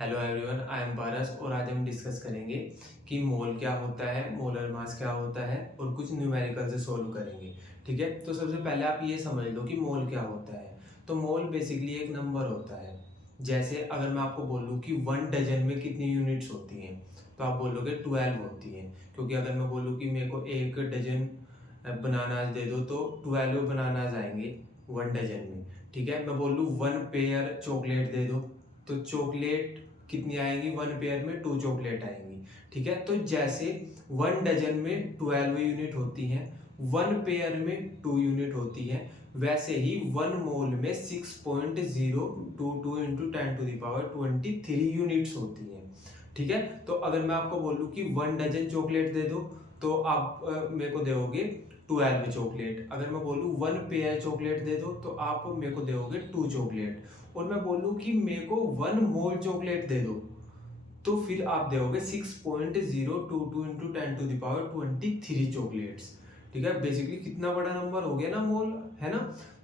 Hello everyone, I am पारस और आज हम डिस्कस करेंगे कि मोल क्या होता है, मोलर मास क्या होता है और कुछ न्यूमेरिकल से सॉल्व करेंगे। ठीक है, तो सबसे पहले आप ये समझ लो कि मोल क्या होता है। तो मोल बेसिकली एक नंबर होता है। जैसे अगर मैं आपको बोलूँ कि 1 डजन में कितनी यूनिट्स होती हैं, तो आप बोलोगे 12 होती हैं। क्योंकि अगर मैं बोलूँ कि मेरे को 1 डजन बनानास दे दो तो 12 बनानास आएंगे 1 डजन में। ठीक है, मैं बोलूँ 1 पेयर चॉकलेट दे दो तो चॉकलेट कितनी आएंगी, 1 पेयर में 2 चॉकलेट आएंगी। ठीक है, तो जैसे 1 डजन में 12 यूनिट होती हैं, 1 पेयर में 2 यूनिट होती है, वैसे ही 1 मोल में 6.022 इंटू 10⁻23 यूनिट्स होती हैं। ठीक है, तो अगर मैं आपको बोलूँ कि 1 डजन चॉकलेट दे दो तो आप मेरे को दोगे 12 चॉकलेट। अगर मैं बोलूँ 1 पेयर चॉकलेट दे दो तो आप मेरे को दोगे 2 चॉकलेट। और मैं बोलूँ कि मेरे को 1 मोल चॉकलेट दे दो तो फिर आप दोगे 6.022 इंटू 10⁻23 चॉकलेट्स। ठीक है, बेसिकली कितना बड़ा नंबर हो गया ना मोल, है ना।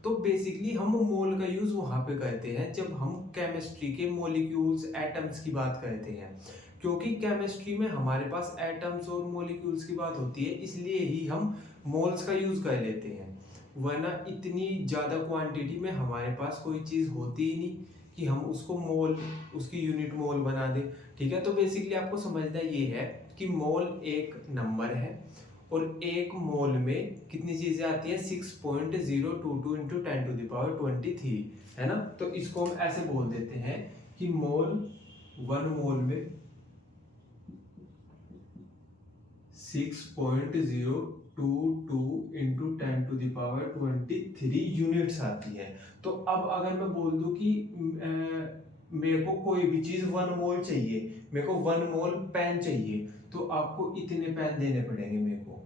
तो बेसिकली हम मोल का यूज वहां पे करते हैं जब हम केमिस्ट्री के मॉलिक्यूल्स एटम्स की बात करते हैं। क्योंकि केमिस्ट्री में हमारे पास एटम्स और मॉलिक्यूल्स की बात होती है, इसलिए ही हम मोल्स का यूज कर लेते हैं। वरना इतनी ज़्यादा क्वांटिटी में हमारे पास कोई चीज़ होती ही नहीं कि हम उसको मोल, उसकी यूनिट मोल बना दें। ठीक है, तो बेसिकली आपको समझना ये है कि मोल एक नंबर है और एक मोल में कितनी चीज़ें आती हैं, 6.022 इंटू 10⁻23, है ना। तो इसको हम ऐसे बोल देते हैं कि मोल, 1 मोल में 6.022 इंटू 10⁻23 यूनिट्स आती है। तो अब अगर मैं बोल दूं कि मेरे को कोई भी चीज 1 मोल चाहिए, मेरे को 1 मोल पेन चाहिए, तो आपको इतने पेन देने पड़ेंगे मेरे को।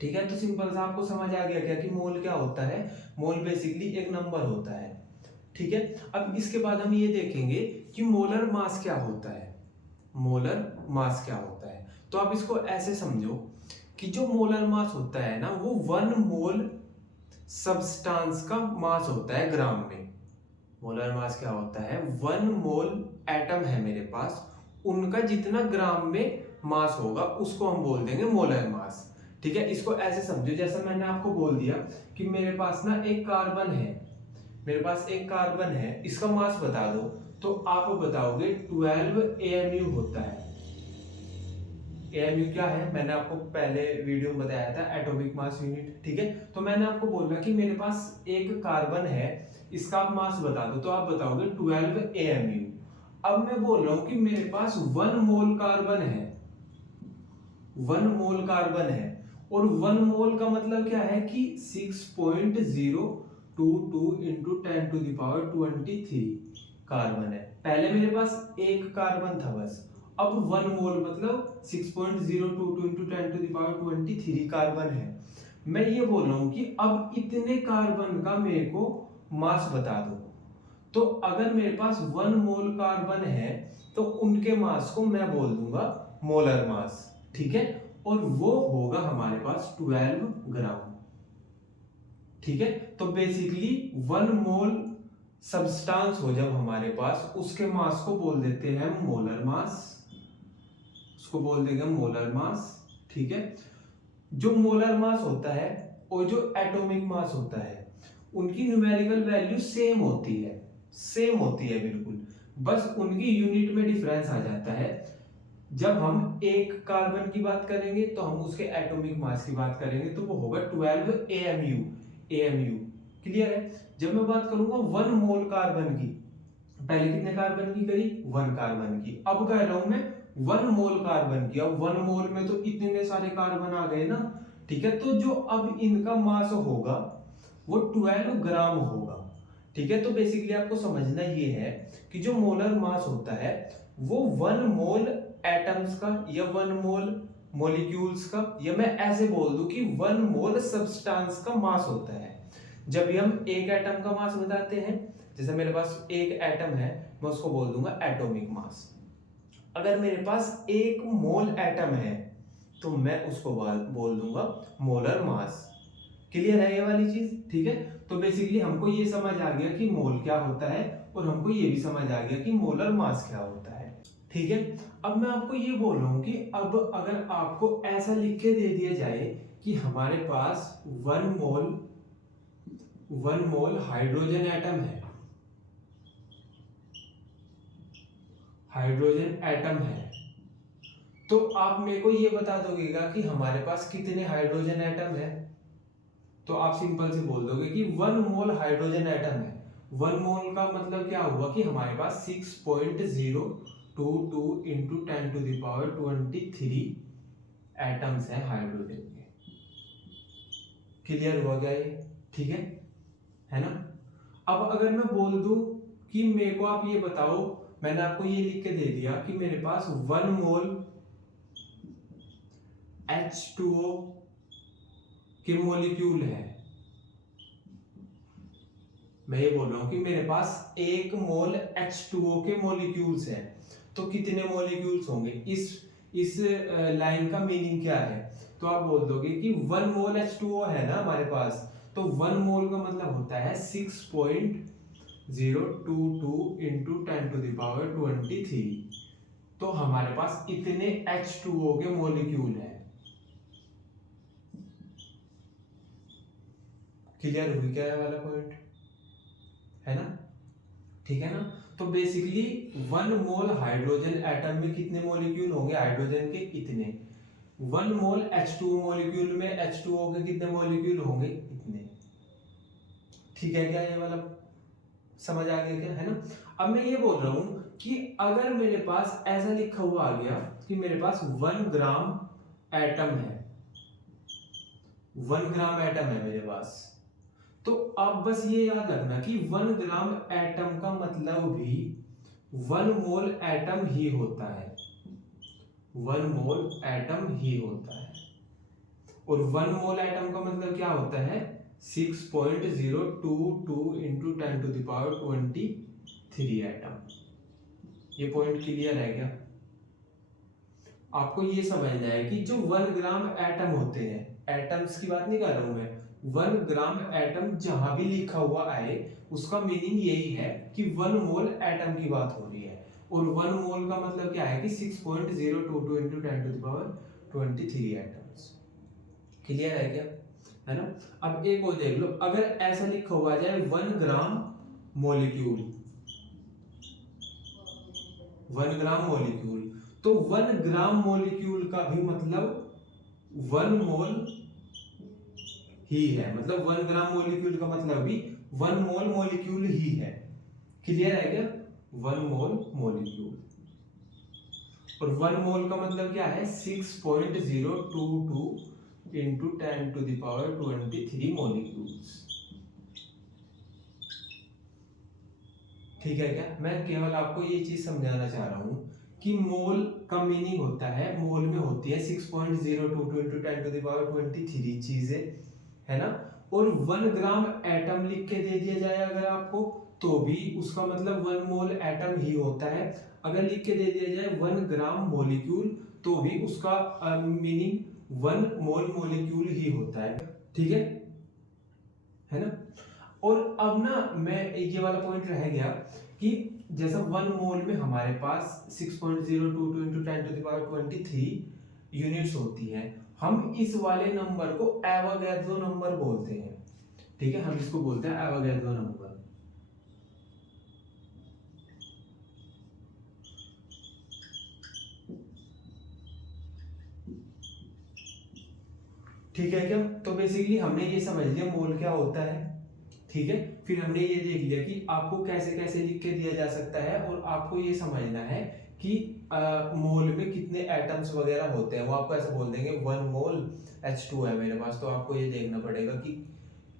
ठीक है, तो सिंपल सा आपको समझ आ गया क्या कि मोल क्या होता है। मोल बेसिकली एक नंबर होता है। ठीक है, अब इसके बाद हम ये देखेंगे कि मोलर मास क्या होता है। मोलर मास क्या होता है, तो आप इसको ऐसे समझो कि जो मोलर मास होता है ना, वो 1 मोल सब्सटेंस का मास होता है ग्राम में। मोलर मास क्या होता है, 1 मोल एटम है मेरे पास, उनका जितना ग्राम में मास होगा उसको हम बोल देंगे मोलर मास। ठीक है, इसको ऐसे समझो जैसा मैंने आपको बोल दिया कि मेरे पास ना एक कार्बन है, मेरे पास एक कार्बन है, इसका मास बता दो तो आप बताओगे 12 AMU होता है। AMU क्या है, मैंने आपको पहले वीडियो में बताया था, एटॉमिक मास यूनिट। ठीक है, तो मैंने आपको बोला कि मेरे पास एक कार्बन है, इसका आप मास बता दो तो आप बताओगे 12 AMU। अब मैं बोल रहा हूं कि मेरे पास 1 मोल कार्बन है, 1 मोल कार्बन है, और 1 मोल का मतलब क्या है कि 6.022 इंटू 10⁻23 कार्बन है। पहले मेरे पास एक कार्बन था बस, अब 1 मोल मतलब 6.022 इंटू 10⁻23 कार्बन है। मैं ये बोल रहा हूं कि अब इतने कार्बन का मेरे को मास बता दो। तो अगर मेरे पास 1 मोल कार्बन है तो उनके मास को मैं बोल दूंगा मोलर मास। ठीक है, और वो होगा हमारे पास 12 ग्राम। ठीक है, तो बेसिकली 1 मोल सब्सटेंस हो जब हमारे पास, उसके मास को बोल देते हैं मोलर मास, उसको बोल देंगे मोलर मास। ठीक है, जो मोलर मास होता है और जो एटॉमिक मास होता है उनकी न्यूमेरिकल वैल्यू सेम होती है, सेम होती है बिल्कुल, बस उनकी यूनिट में डिफरेंस आ जाता है। जब हम एक कार्बन की बात करेंगे तो हम उसके एटॉमिक मास की बात करेंगे तो वो होगा 12 AMU। AMU क्लियर है। जब मैं बात करूंगा 1 मोल कार्बन की, पहले कितने कार्बन की करी, 1 कार्बन की, अब कह रहा हूं मैं 1 मोल कार्बन की। अब 1 मोल में तो इतने सारे कार्बन आ गए ना। ठीक है, तो जो अब इनका मास होगा वो 12 ग्राम होगा। ठीक है, तो बेसिकली आपको समझना ये है कि जो मोलर मास होता है वो 1 मोल एटम्स का या 1 मोल मॉलिक्यूल्स का, या मैं ऐसे बोल दूं कि 1 मोल सब्सटेंस का मास होता है। जब भी हम एक एटम का मास बताते हैं, जैसे मेरे पास एक एटम है, मैं उसको बोल दूंगा एटॉमिक मास। अगर मेरे पास 1 मोल एटम है तो मैं उसको बोल दूंगा मोलर मास। क्लियर है ये वाली चीज। ठीक है, तो बेसिकली हमको ये समझ आ गया कि मोल क्या होता है और हमको ये भी समझ आ गया कि मोलर मास क्या होता है। ठीक है, अब मैं आपको ये बोल रहा हूँ कि अब अगर आपको ऐसा लिख के दे दिया जाए कि हमारे पास 1 मोल हाइड्रोजन एटम है, तो आप मेरे को ये बता दोगेगा कि हमारे पास कितने हाइड्रोजन एटम है। तो आप सिंपल से बोल दोगे कि 1 मोल हाइड्रोजन एटम है। 1 मोल का मतलब क्या हुआ कि हमारे पास 6.022 इंटू 10⁻23 एटम्स हैं हाइड्रोजन के। क्लियर हुआ क्या ये? ठीक है ना। अब अगर मैं बोल दूं कि मेरे को आप ये बताओ, मैंने आपको ये लिख के दे दिया कि मेरे पास 1 मोल H2O के मॉलिक्यूल है। मैं ये बोल रहा हूं कि मेरे पास 1 मोल H2O के मॉलिक्यूल्स हैं, तो कितने मॉलिक्यूल्स होंगे? इस लाइन का मीनिंग क्या है? तो आप बोल दोगे कि 1 मोल H2O है ना हमारे पास, तो 1 मोल का मतलब होता है 6.022 इंटू 10⁻23। तो हमारे पास इतने H2O के मॉलिक्यूल हैं। क्लियर हुई क्या वाला पॉइंट? है ना, ठीक है ना। तो बेसिकली 1 मोल हाइड्रोजन एटम में कितने मॉलिक्यूल होंगे हाइड्रोजन के? इतने। 1 मोल H2O मॉलिक्यूल में H2O के कितने मॉलिक्यूल होंगे? इतने। ठीक है क्या ये वाला समझ आ गया क्या? है ना। अब मैं ये बोल रहा हूं कि अगर मेरे पास ऐसा लिखा हुआ आ गया कि मेरे पास 1 ग्राम एटम है, 1 ग्राम एटम है मेरे पास, तो आप बस ये याद रखना कि 1 ग्राम एटम का मतलब भी 1 मोल एटम ही होता है। 1 मोल एटम ही होता है। और 1 मोल एटम का मतलब क्या होता है? 6.022 इंटू 10⁻23 एटम। ये पॉइंट क्लियर है क्या? आपको ये समझना है कि जो 1 ग्राम एटम होते हैं, एटम्स की बात नहीं कर रहा हूं मैं, 1 ग्राम एटम जहां भी लिखा हुआ आए उसका मीनिंग यही है कि 1 मोल एटम की बात हो रही है। और 1 मोल का मतलब क्या है कि 6.022 इंटू 10⁻23 एटम्स। क्लियर है क्या? है ना। अब एक और देख लो, अगर ऐसा लिखा हुआ जाए 1 ग्राम मॉलिक्यूल, 1 ग्राम मॉलिक्यूल, तो 1 ग्राम मॉलिक्यूल का भी मतलब 1 मोल ही है। मतलब 1 ग्राम मॉलिक्यूल का मतलब भी 1 मोल मॉलिक्यूल ही है। क्लियर है क्या? 1 मोल मॉलिक्यूल। और 1 मोल का मतलब क्या है? 6.022 इंटू 10⁻23 मॉलिक्यूल्स। ठीक है क्या? मैं केवल आपको ये चीज समझाना चाह रहा हूं कि मोल का मीनिंग होता है, मोल में होती है 6.022 इंटू 10⁻23 चीजें, है ना। और 1 ग्राम एटम लिख के दे दिया जाए अगर आपको, तो भी उसका मतलब 1 मोल एटम ही होता है। अगर लिख के दे दिया जाए 1 ग्राम मॉलिक्यूल, तो भी उसका मीनिंग 1 मोल मॉलिक्यूल ही होता है। ठीक है ना। और अब ना मैं ये वाला पॉइंट रह गया कि जैसा 1 मोल में हमारे पास 6.022 इंटू 10⁻23 यूनिट्स होती हैं, हम इस वाले नंबर को एवोगैड्रो नंबर बोलते हैं। ठीक है, हम इसको बोलते हैं एवोगैड्रो नंबर। ठीक है क्या? तो बेसिकली हमने ये समझ लिया मोल क्या होता है। ठीक है, फिर हमने ये देख लिया कि आपको कैसे कैसे लिख के दिया जा सकता है, और आपको ये समझना है कि मोल में कितने एटम्स वगैरह होते हैं। वो आपको ऐसे बोल देंगे 1 मोल H2 है मेरे पास, तो आपको ये देखना पड़ेगा कि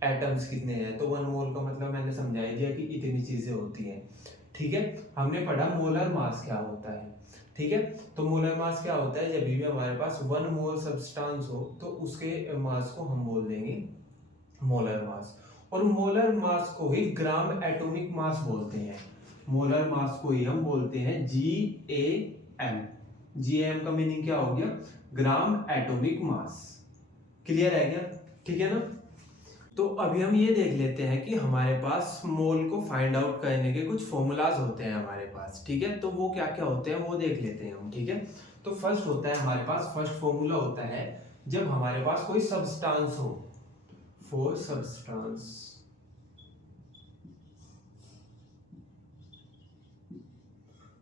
एटम्स कितने हैं। तो 1 मोल का मतलब मैंने समझा ही दिया कि इतनी चीजें होती हैं। ठीक है, हमने पढ़ा मोलर मास क्या होता है। ठीक है, तो मोलर मास क्या होता है? जब भी हमारे पास 1 मोल सब्सटेंस हो तो उसके मास को हम बोल देंगे मोलर मास। और मोलर मास को ही ग्राम एटॉमिक मास बोलते हैं। मोलर मास को ही हम बोलते हैं GAM। GAM का मीनिंग क्या हो गया? ग्राम एटॉमिक मास। क्लियर है क्या? ठीक है ना। तो अभी हम ये देख लेते हैं कि हमारे पास मोल को फाइंड आउट करने के कुछ फॉर्मूलाज होते हैं हमारे पास, ठीक है। तो वो क्या क्या होते हैं वो देख लेते हैं हम, ठीक है। तो फर्स्ट होता है हमारे पास, फर्स्ट फॉर्मूला होता है जब हमारे पास कोई सब्सटेंस हो, फॉर सब्सटेंस,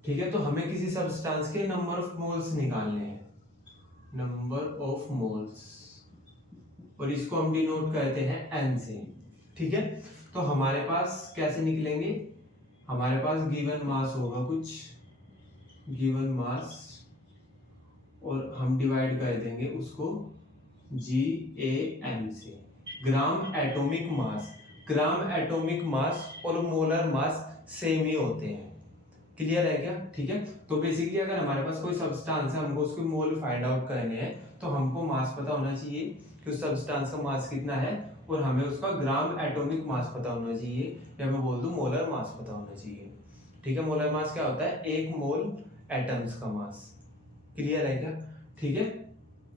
ठीक है। तो हमें किसी सब्सटेंस के नंबर ऑफ मोल्स निकालने हैं, नंबर ऑफ मोल्स, और इसको हम डिनोट करते हैं n से, ठीक है। तो हमारे पास कैसे निकलेंगे, हमारे पास गिवन मास होगा कुछ, गिवन मास, और हम डिवाइड कर देंगे उसको GAM से, ग्राम एटॉमिक मास। ग्राम एटॉमिक मास और मोलर मास सेम ही होते हैं, क्लियर है क्या, ठीक है। तो बेसिकली अगर हमारे पास कोई सब्सटेंस है, हमको उसके मोल फाइंड आउट करने हैं, तो हमको मास पता होना चाहिए कि उस सब्सटेंस का मास कितना है, और हमें उसका ग्राम एटॉमिक मास पता होना चाहिए, या मैं बोल दूं मोलर मास पता होना चाहिए, ठीक है। मोलर मास क्या होता है, एक मोल एटम्स का मास, क्लियर है क्या, ठीक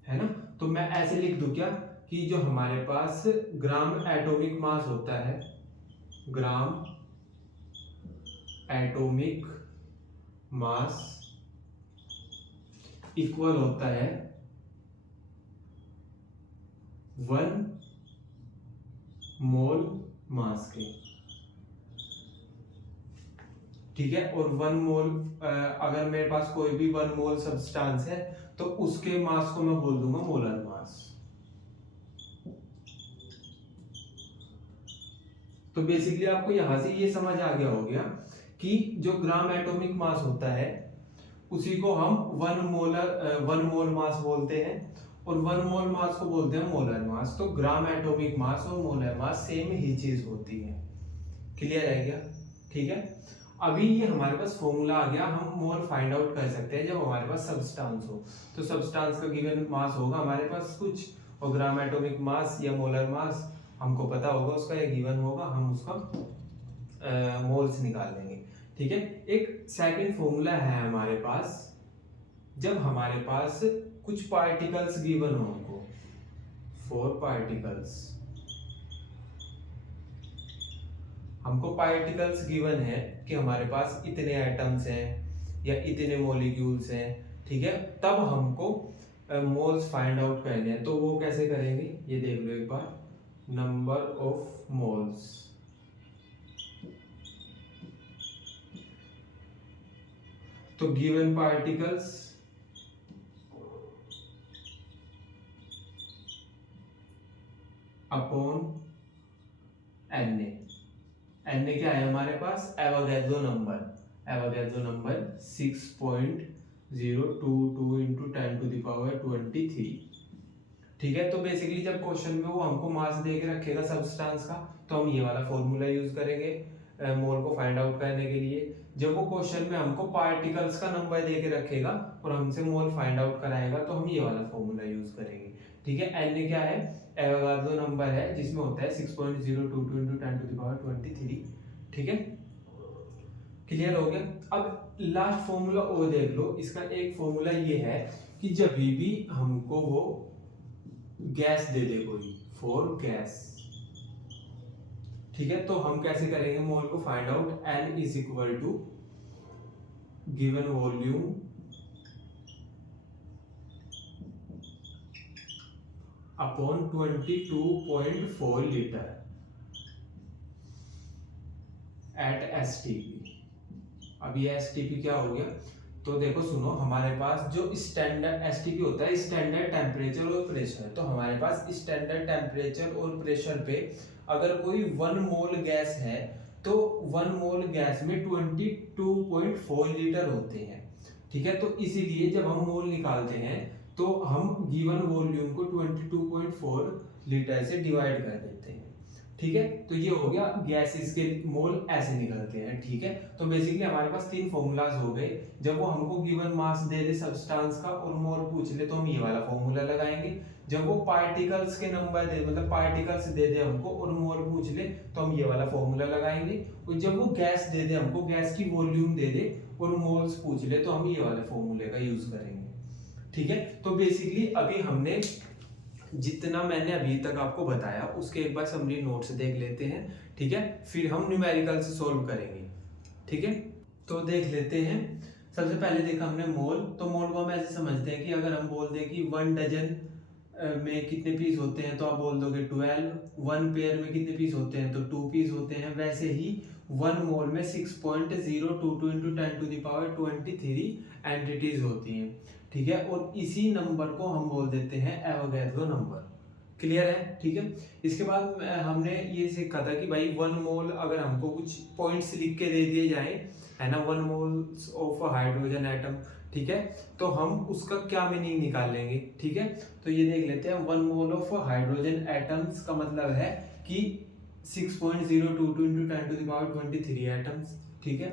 है ना। तो मैं ऐसे लिख दूं क्या कि जो हमारे पास ग्राम एटॉमिक मास होता है, ग्राम एटॉमिक मास इक्वल होता है 1 मोल मास के, ठीक है। और 1 मोल, अगर मेरे पास कोई भी 1 मोल सब्सटेंस है तो उसके मास को मैं बोल दूंगा मोलर मास। तो बेसिकली आपको यहां से ये समझ आ गया हो गया कि जो ग्राम एटॉमिक मास होता है उसी को हम 1 मोल मास बोलते हैं, और 1 मोल मास को बोलते हैं मोलर मास। तो ग्राम एटॉमिक मास और मोलर मास सेम ही चीज होती है, क्लियर है क्या, ठीक है। अभी ये हमारे पास फॉर्मूला आ गया, हम मोल फाइंड आउट कर सकते हैं जब हमारे पास सब्सटेंस हो। तो सब्सटेंस का गिवन मास होगा हमारे पास कुछ, और ग्राम एटॉमिक मास या मोलर मास हमको पता होगा उसका, या गिवन होगा, हम उसका मोल्स निकाल लेंगे, ठीक है। एक सेकंड फॉर्मूला है हमारे पास, जब हमारे पास कुछ पार्टिकल्स गिवन हो हमको, फॉर पार्टिकल्स, हमको पार्टिकल्स गिवन है कि हमारे पास इतने एटम्स हैं या इतने मॉलिक्यूल्स हैं, ठीक है। तब हमको मोल्स फाइंड आउट करने हैं, तो वो कैसे करेंगे ये देख लो एक बार, नंबर ऑफ मोल्स, तो given particles upon Na, Na क्या है हमारे पास, Avogadro number, Avogadro number 6.022 into 10⁻23, ठीक है। तो बेसिकली जब क्वेश्चन में वो हमको मास दे के रखेगा सब्सटेंस का, तो हम ये वाला फॉर्मूला यूज करेंगे मोल को फाइंड आउट करने के लिए। जब वो क्वेश्चन में हमको पार्टिकल्स का नंबर दे के रखेगा और हमसे मोल फाइंड आउट कराएगा, तो हम ये वाला फॉर्मूला यूज करेंगे, ठीक है। Na क्या है, एवोगाड्रो नंबर है जिसमें होता है 6.022 इंटू 10⁻23, ठीक है, क्लियर हो गया। अब लास्ट फॉर्मूला और देख लो, इसका एक फॉर्मूला ये है कि जब भी हमको वो गैस दे दे कोई, फॉर गैस, ठीक है, तो हम कैसे करेंगे मोल को find out, N is equal to given volume upon 22.4 litre at STP। अब ये STP क्या हो गया, तो देखो सुनो, हमारे पास जो स्टैंडर्ड STP होता है स्टैंडर्ड टेम्परेचर और प्रेशर, तो हमारे पास स्टैंडर्ड टेम्परेचर और प्रेशर पे अगर कोई 1 मोल गैस है तो 1 मोल गैस में 22.4 लीटर होते हैं, ठीक है। तो इसीलिए जब हम मोल निकालते हैं तो हम गिवन वॉल्यूम को 22.4 लीटर से डिवाइड कर देते हैं, ठीक है। तो ये हो गया गैसेस के मोल ऐसे निकलते हैं, ठीक है। तो बेसिकली हमारे पास 3 फॉर्मूलाज हो गए, जब वो हमको गिवन मास दे दे सब्सटेंस का और मोल पूछ ले तो हम ये वाला फॉर्मूला लगाएंगे, जब वो पार्टिकल्स के नंबर दे, मतलब पार्टिकल्स दे दे हमको और मोल पूछ ले तो हम ये वाला फॉर्मूला लगाएंगे, और जब वो गैस दे दे हमको, गैस की वॉल्यूम दे दे और मोल्स पूछ ले तो हम ये वाले फॉर्मूले का यूज करेंगे, ठीक है। तो बेसिकली अभी हमने जितना मैंने अभी तक आपको बताया उसके एक बार समरी नोट्स देख लेते हैं, ठीक है, फिर हम न्यूमेरिकल से सोल्व करेंगे, ठीक है। तो देख लेते हैं। सबसे पहले देखा हमने मोल, तो मोल को हम ऐसे समझते हैं कि अगर हम बोल दें कि 1 डजन में कितने पीस होते हैं तो आप बोल दोगे 12, 1 पेयर में कितने पीस होते हैं तो 2 पीस होते हैं। वैसे ही 1 मोल में 6.022 इंटू 10⁻23 एंटिटीज होती हैं, ठीक है। और इसी नंबर को हम बोल देते हैं एवोगैड्रो नंबर। क्लियर है, ठीक है। इसके बाद हमने ये सीखा था कि भाई 1 मोल अगर हमको कुछ पॉइंट्स लिख के दे दिए जाए, है ना, 1 मोल्स ऑफ हाइड्रोजन एटम, ठीक है, तो हम उसका क्या मीनिंग निकाल लेंगे, ठीक है। तो ये देख लेते हैं। 1 मोल ऑफ हाइड्रोजन एटम्स का मतलब है कि 6.022 इंटू 10⁻23 एटम्स, ठीक है।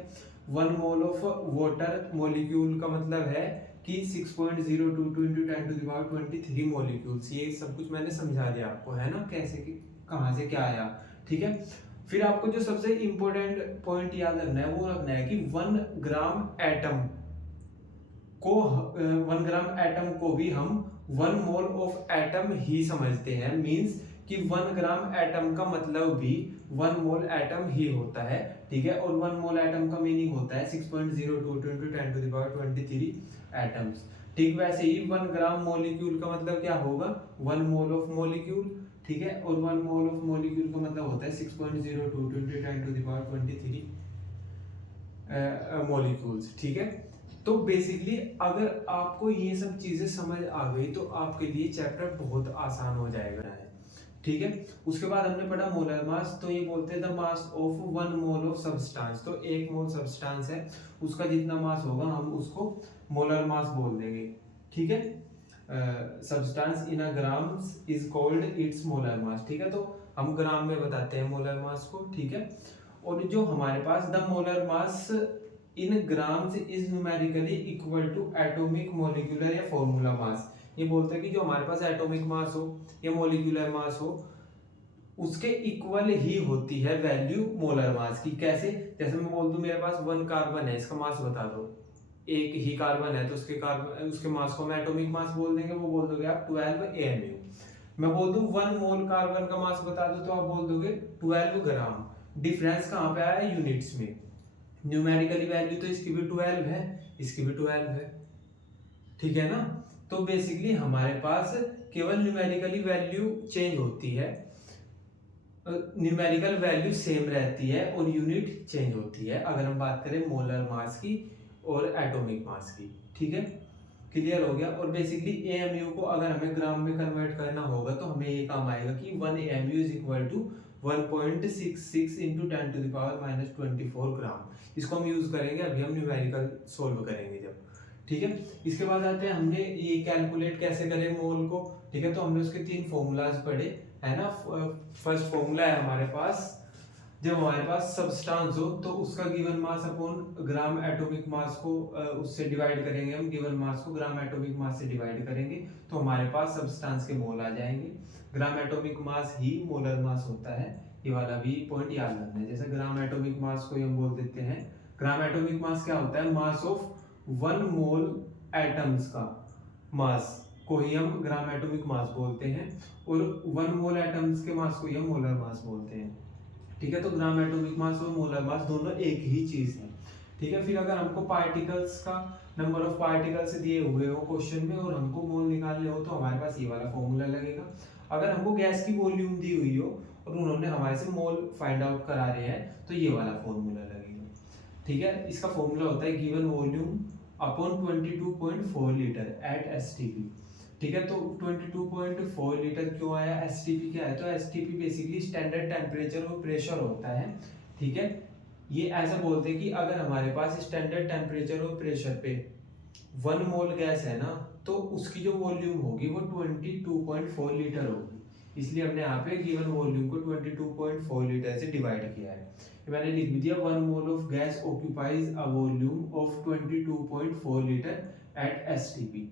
1 मोल ऑफ वाटर मॉलिक्यूल का मतलब है कि 6.022 इंटू 10⁻23 मॉलिक्यूल्स। ये सब कुछ मैंने समझा दिया आपको, है ना, कैसे कि कहाँ से क्या आया, ठीक है। फिर आपको जो सबसे इंपॉर्टेंट पॉइंट याद रखना है वो रखना है कि 1 ग्राम एटम को भी हम 1 मोल ऑफ एटम ही समझते हैं। मींस कि 1 ग्राम एटम का मतलब भी 1 मोल एटम ही होता है, ठीक है। और 1 मोल एटम का मीनिंग होता है 6.022 इंटू 10⁻23 एटम्स, ठीक। वैसे ही 1 ग्राम मॉलिक्यूल का मतलब क्या होगा, 1 मोल ऑफ मॉलिक्यूल, ठीक है। और 1 मोल ऑफ मॉलिक्यूल का मतलब होता है 6.022 इंटू 10⁻23 मॉलिक्यूल्स, ठीक है। तो बेसिकली अगर आपको ये सब चीजें समझ आ गई तो आपके लिए चैप्टर बहुत आसान हो जाएगा, ठीक है। उसके बाद हमने पढ़ा मोलर मास। तो ये बोलते हैं the mass of 1 mole of substance. तो 1 मोल सब्सटेंस है, उसका जितना मास होगा हम उसको मोलर मास बोल देंगे, ठीक है। Substance in a grams is called its molar mass, ठीक है। तो हम ग्राम में बताते हैं मोलर मास को, ठीक है। और जो हमारे पास the molar mass in grams is numerically equal to atomic molecular या फॉर्मूला मास। ये बोलते हैं कि जो हमारे पास एटॉमिक मास हो या मॉलिक्यूलर मास हो उसके इक्वल ही होती है वैल्यू मोलर मास की। कैसे, जैसे मैं बोल दूं मेरे पास 1 कार्बन है, इसका मास बता दो, एक ही कार्बन है तो उसके मास को हम एटॉमिक मास बोल देंगे, वो बोल दोगे आप 12 AMU। मैं बोल दूं 1 मोल कार्बन का मास बता दो तो आप बोल दोगे 12 ग्राम। डिफरेंस कहाँ पे आया, यूनिट्स में। न्यूमेरिकली वैल्यू तो इसकी भी 12 है, इसकी भी 12 है, ठीक है ना। तो बेसिकली हमारे पास केवल न्यूमेरिकली वैल्यू चेंज होती है, न्यूमेरिकल वैल्यू सेम रहती है और यूनिट चेंज होती है अगर हम बात करें मोलर मास की और एटॉमिक मास की, ठीक है। क्लियर हो गया। और बेसिकली AMU को अगर हमें ग्राम में कन्वर्ट करना होगा तो हमें ये काम आएगा कि 1 AMU is equal to 1.66 into 10⁻24 gram. इसको हम यूज करेंगे, अभी हम न्यूमेरिकल सोल्व करेंगे जब, ठीक है। इसके बाद आते हैं हमने ये कैलकुलेट कैसे करें मोल को, ठीक है। तो हमने उसके 3 फॉर्मूलाज पढ़े, है ना। फर्स्ट फॉर्मूला है हमारे पास, जब हमारे पास सब्सटेंस हो तो उसका given mass upon gram atomic मास को उससे डिवाइड करेंगे, हम गिवन मास को ग्राम एटॉमिक मास से डिवाइड करेंगे तो हमारे पास सब्सटेंस के मोल आ जाएंगे। ग्राम एटॉमिक मास ही मोलर मास होता है, ये वाला भी पॉइंट याद रखना है। जैसे ग्राम एटॉमिक मास को हम बोल देते हैं, ग्राम एटॉमिक मास क्या होता है, मास ऑफ 1 मोल एटम्स का मास को ही हम ग्राम एटॉमिक मास बोलते हैं और 1 मोल एटम्स के मास को ही हम मोलर मास बोलते हैं, ठीक है। तो ग्राम एटॉमिक मास और मोलर मास दोनों एक ही चीज है, ठीक है। फिर अगर हमको पार्टिकल्स का नंबर ऑफ पार्टिकल्स दिए हुए हो क्वेश्चन में और हमको मोल निकालने हो तो हमारे पास ये वाला फॉर्मूला लगेगा। अगर हमको गैस की वॉल्यूम दी हुई हो और उन्होंने हमारे से मोल फाइंड आउट करा रहे हैं तो ये वाला फॉर्मूला लगेगा, ठीक है। इसका फॉर्मूला होता है given volume upon 22.4 litre at STP, ठीक है। तो 22.4 लीटर क्यों आया, STP क्या है, तो STP बेसिकली स्टैंडर्ड टेम्परेचर और प्रेशर होता है, ठीक है। ये ऐसा बोलते हैं कि अगर हमारे पास स्टैंडर्ड टेम्परेचर और प्रेशर पे 1 मोल गैस है ना तो उसकी जो वॉल्यूम होगी वो 22.4 लीटर होगी, इसलिए हमने यहाँ पे गिवन वॉल्यूम को 22.4 लीटर से डिवाइड किया है। मैंने लिख भी दिया 1 mole of gas occupies a volume of 22.4 litre at STP।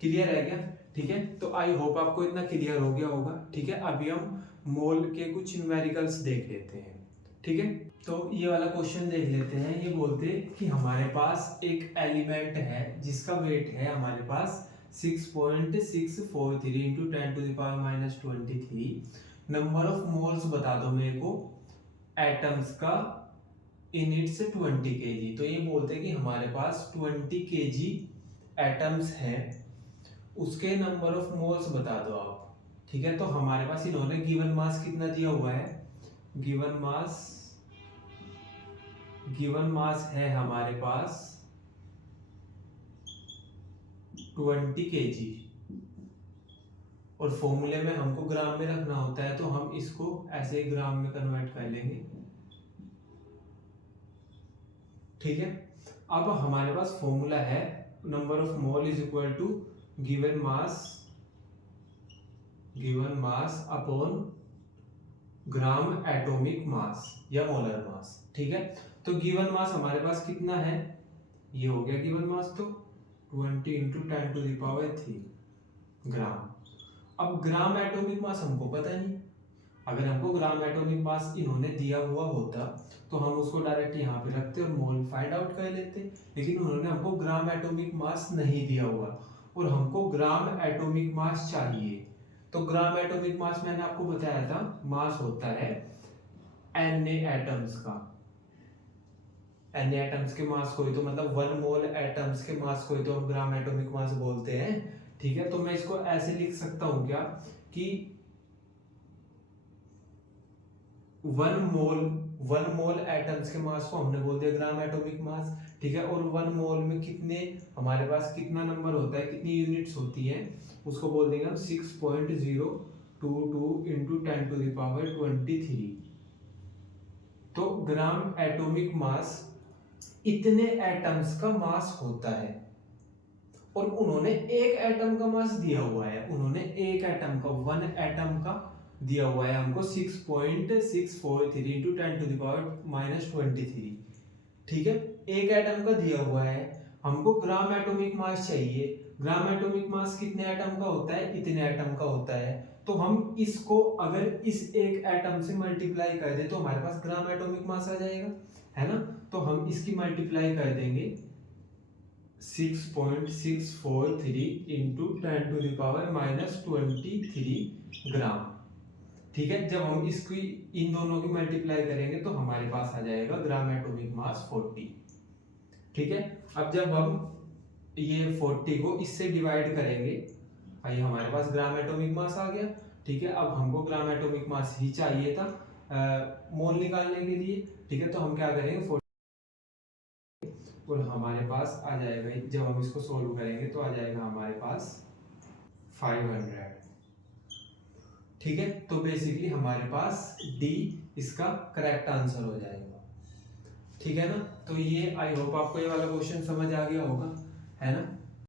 Clear है क्या, ठीक है। तो आई होप आपको इतना क्लियर हो गया होगा, ठीक है। अभी हम मोल के कुछ न्यूमेरिकल्स देख लेते हैं, ठीक है। तो ये वाला क्वेश्चन देख लेते हैं। ये बोलते हैं कि हमारे पास एक एलिमेंट है जिसका वेट है हमारे पास 6.643 इंटू 10⁻⁻23। नंबर ऑफ मोल्स बता दो मेरे को एटम्स का इन इट्स 20 kg। तो ये बोलते हैं कि हमारे पास 20 kg एटम्स हैं, उसके नंबर ऑफ मोल्स बता दो आप। ठीक है, तो हमारे पास इन्होंने गिवन मास कितना दिया हुआ है, गिवन मास है हमारे पास 20 kg, और फॉर्मूले में हमको ग्राम में रखना होता है, तो हम इसको ऐसे ग्राम में कन्वर्ट कर लेंगे। ठीक है, अब हमारे पास फॉर्मूला है number of mole is equal to given mass upon gram atomic mass या मोलर मास। ठीक है, तो गिवन मास हमारे पास कितना है, ये हो गया गिवन मास, तो 20 इंटू 10⁻³ ग्राम। अब ग्राम एटॉमिक मास हमको पता नहीं, अगर हमको ग्राम एटॉमिक मास इन्होंने दिया हुआ होता तो हम उसको डायरेक्ट यहाँ पे रखते और मोल फाइंड आउट कर लेते, लेकिन उन्होंने हमको ग्राम एटॉमिक मास नहीं दिया हुआ और हमको ग्राम एटॉमिक मास चाहिए। तो ग्राम एटॉमिक मास मैंने आपको बताया था, मास होता है Na एटम्स का, Na एटम्स के मास को ही तो मतलब 1 मोल एटम्स के मास को ही तो हम ग्राम एटॉमिक मास बोलते हैं। ठीक है, तो मैं इसको ऐसे लिख सकता हूं क्या कि 1 मोल एटम्स के मास को हमने बोल दिया ग्राम एटॉमिक मास। ठीक है, और 1 मोल में कितने हमारे पास कितना नंबर होता है, कितनी यूनिट्स होती हैं, उसको बोल देंगे हम 6.022 इंटू 10⁻23। तो ग्राम एटॉमिक मास इतने एटम्स का मास होता है, और उन्होंने एक एटम का मास दिया हुआ है, उन्होंने एक एटम का 1 एटम का दिया हुआ है हमको 6.643 इंटू 10⁻⁻23। ठीक है, एक एटम का दिया हुआ है, हमको ग्राम एटॉमिक मास चाहिए। ग्राम एटॉमिक मास कितने एटम का होता है, इतने एटम का होता है। तो हम इसको अगर इस एक एटम से मल्टीप्लाई कर दे तो हमारे पास ग्राम एटॉमिक मास आ जाएगा, है ना। तो हम इसकी मल्टीप्लाई कर देंगे 6.643 इंटू 10⁻⁻23 ग्राम। ठीक है, जब हम इसकी इन दोनों की मल्टीप्लाई करेंगे तो हमारे पास आ जाएगा ग्राम एटॉमिक मास 40। ठीक है, अब जब हम ये 40 को इससे डिवाइड करेंगे, भाई हमारे पास ग्राम एटॉमिक मास आ गया। ठीक है, अब हमको ग्राम एटॉमिक मास ही चाहिए था मोल निकालने के लिए। ठीक है, तो हम क्या करेंगे 40 और हमारे पास आ जाएगा, जब हम इसको सोल्व करेंगे तो आ जाएगा हमारे पास 500। ठीक है, तो बेसिकली हमारे पास डी इसका करेक्ट आंसर हो जाएगा। ठीक है ना, तो ये आई होप आपको ये वाला क्वेश्चन समझ आ गया होगा।